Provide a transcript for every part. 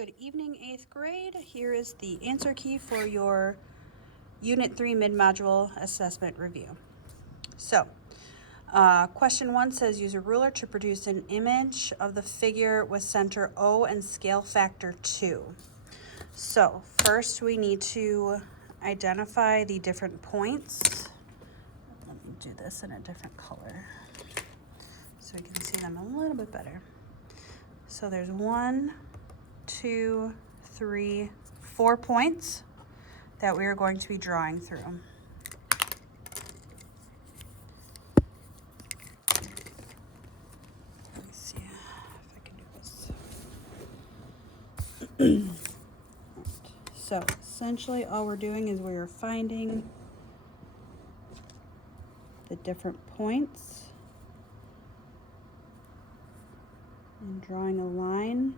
Good evening, 8th grade. Here is the answer key for your Unit 3 Mid-Module Assessment Review. So, question 1 says use a ruler to produce an image of the figure with center O and scale factor 2. So, first we need to identify the different points. Let me do this in a different color so we can see them a little bit better. So there's 1, 2, 3, 4 points that we are going to be drawing through. Let me see if I can do this. So essentially all we're doing is we are finding the different points and drawing a line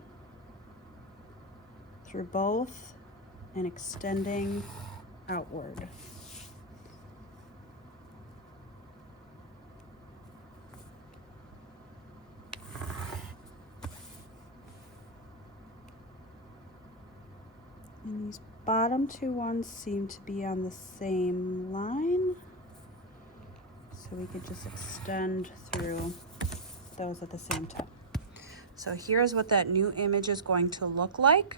through both and extending outward. And these bottom two ones seem to be on the same line, so we could just extend through those at the same time. So here's what that new image is going to look like.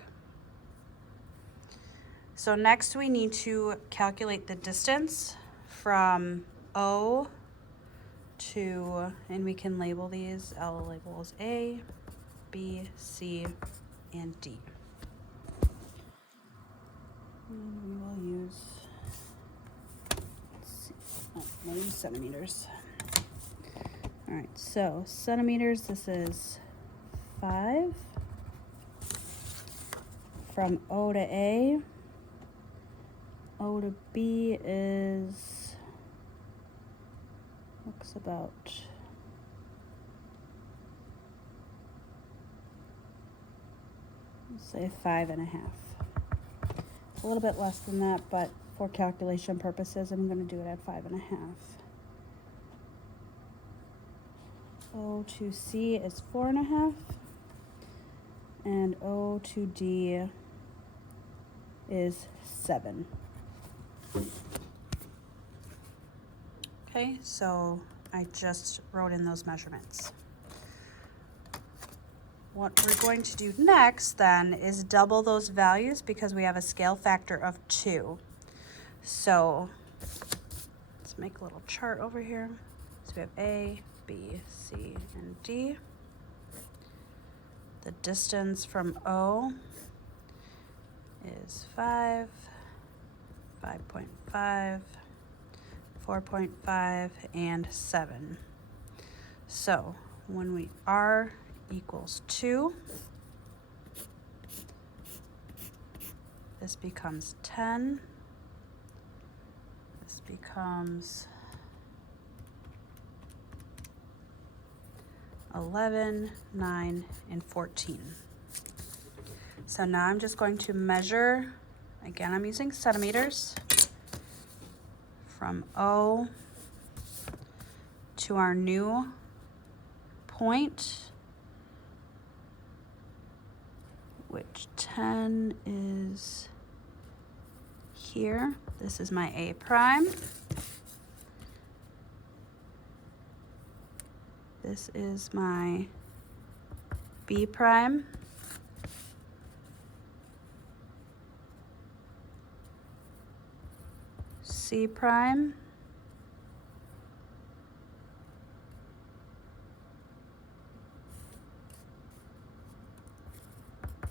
So next we need to calculate the distance from O to, and we can label these, I'll label as A, B, C, and D. And we will use, let's see, we'll use centimeters. All right, so centimeters, this is 5. From O to A, O to B is, looks about, let's say 5.5. A little bit less than that, but for calculation purposes, I'm going to do it at 5.5. O to C is 4.5, and O to D is 7. Okay, so I just wrote in those measurements. What we're going to do next then is double those values because we have a scale factor of 2. So let's make a little chart over here. So we have A, B, C, and D. The distance from O is 5, 5.5, 4.5, and 7. So when we R equals 2, this becomes 10, this becomes 11, 9, and 14. So now I'm just going to measure, again I'm using centimeters, from O to our new point, which 10 is here. This is my A prime. This is my B prime. C prime.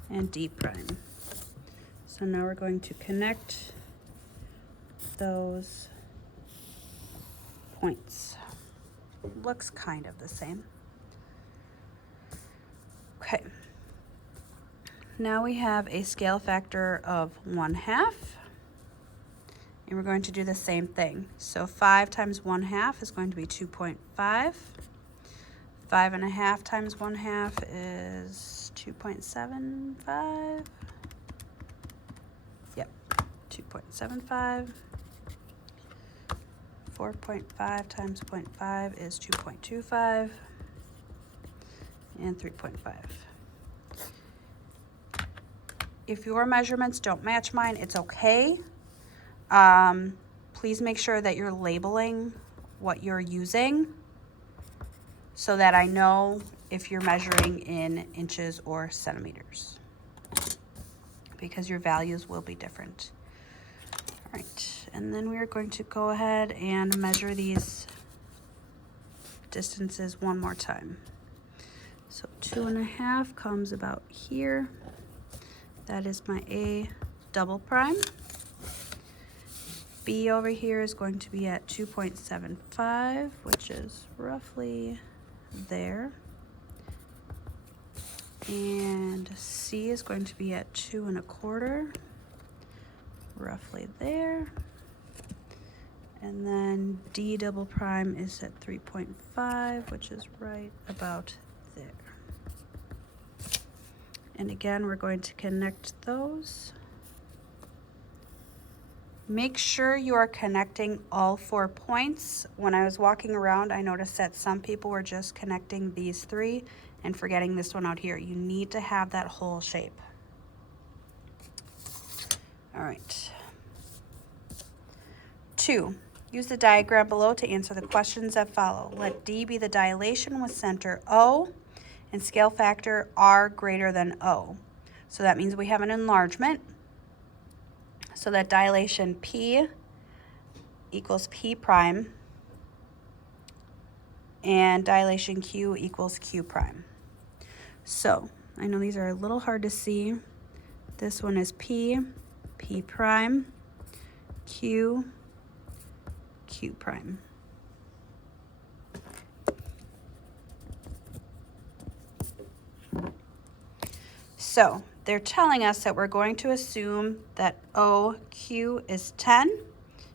And D prime. So now we're going to connect those points. Looks kind of the same. Okay. Now we have a scale factor of 1/2. And we're going to do the same thing. So 5 times 1/2 is going to be 2.5. 5.5 times 1/2 is 2.75. Yep, 2.75. 4.5 times 0.5 is 2.25. And 3.5. If your measurements don't match mine, it's okay. Please make sure that you're labeling what you're using so that I know if you're measuring in inches or centimeters, because your values will be different. All right, and then we are going to go ahead and measure these distances one more time. So 2.5 comes about here. That is my A double prime. B over here is going to be at 2.75, which is roughly there. And C is going to be at 2.25, roughly there. And then D double prime is at 3.5, which is right about there. And again, we're going to connect those. Make sure you are connecting all 4 points. When I was walking around, I noticed that some people were just connecting these 3 and forgetting this one out here. You need to have that whole shape. All right. 2, use the diagram below to answer the questions that follow. Let D be the dilation with center O and scale factor R greater than O. So that means we have an enlargement. So that dilation P equals P prime and dilation Q equals Q prime. So I know these are a little hard to see. This one is P, P prime, Q, Q prime. So they're telling us that we're going to assume that OQ is 10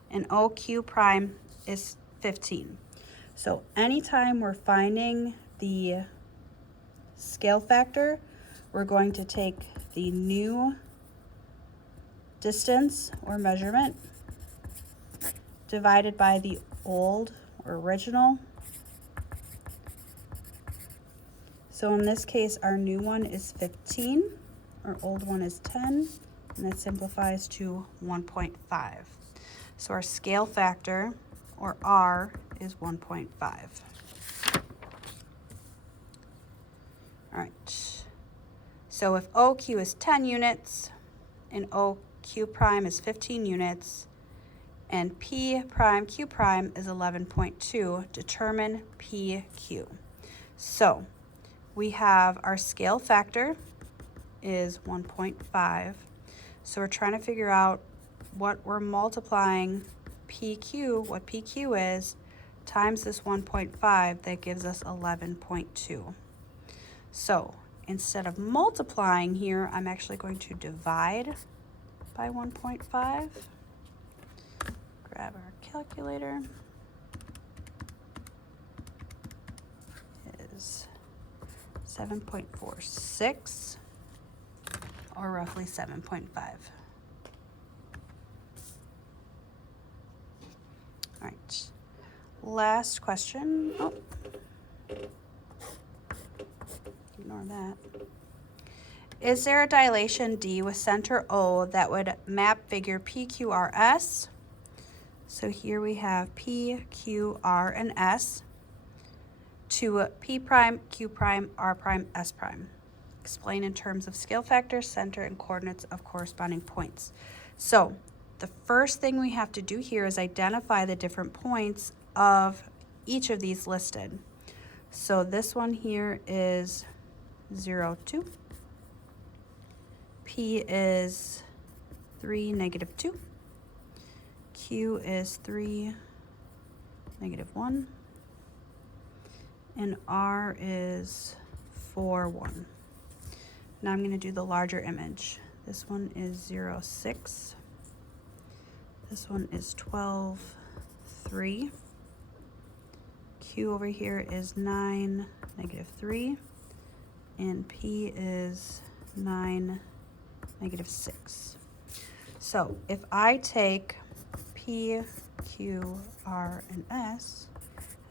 and OQ prime is 15. So anytime we're finding the scale factor, we're going to take the new distance or measurement divided by the old or original. So in this case, our new one is 15, our old one is 10, and that simplifies to 1.5. So our scale factor, or R, is 1.5. All right. So if OQ is 10 units and OQ prime is 15 units and P prime Q prime is 11.2, determine PQ. So we have our scale factor is 1.5. So we're trying to figure out what we're multiplying PQ, what PQ is, times this 1.5, that gives us 11.2. So instead of multiplying here, I'm actually going to divide by 1.5. Grab our calculator. It is 7.46, or roughly 7.5. All right, last question. Oh, ignore that. Is there a dilation D with center O that would map figure PQRS? So here we have P, Q, R, and S to P prime, Q prime, R prime, S prime. Explain in terms of scale factor, center, and coordinates of corresponding points. So the first thing we have to do here is identify the different points of each of these listed. So this one here is 0, 2. P is 3, -2. Q is 3, -1. And R is 4, 1. Now I'm going to do the larger image. This one is 0, 6. This one is 12, 3. Q over here is 9, -3. And P is 9, -6. So if I take P, Q, R, and S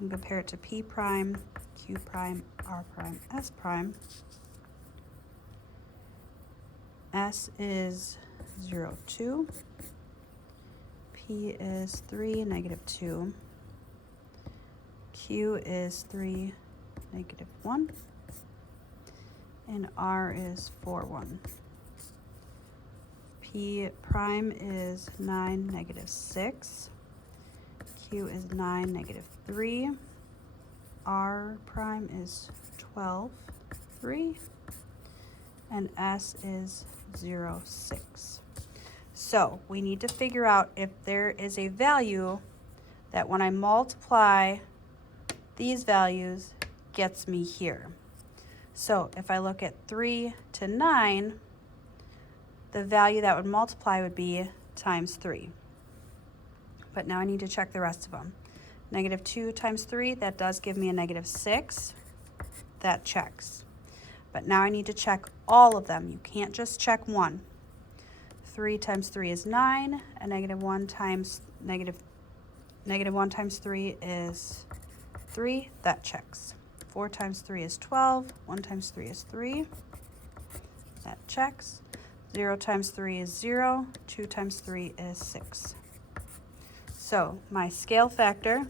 and compare it to P prime, Q prime, R prime, S prime, S is 0, 2. P is 3, negative 2. Q is 3, negative 1. And R is 4, 1. P prime is 9, negative 6. Q is 9, negative 3. R prime is 12, 3. And S is 0, 6. So we need to figure out if there is a value that when I multiply these values gets me here. So if I look at 3 to 9, the value that would multiply would be times 3. But now I need to check the rest of them. Negative 2 times 3, that does give me a negative 6. That checks. But now I need to check all of them. You can't just check one. 3 times 3 is 9. A negative 1 times 3 is 3. That checks. 4 times 3 is 12. 1 times 3 is 3. That checks. 0 times 3 is 0. 2 times 3 is 6. So my scale factor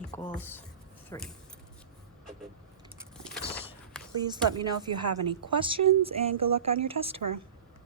equals 3. Please let me know if you have any questions, and good luck on your test tomorrow.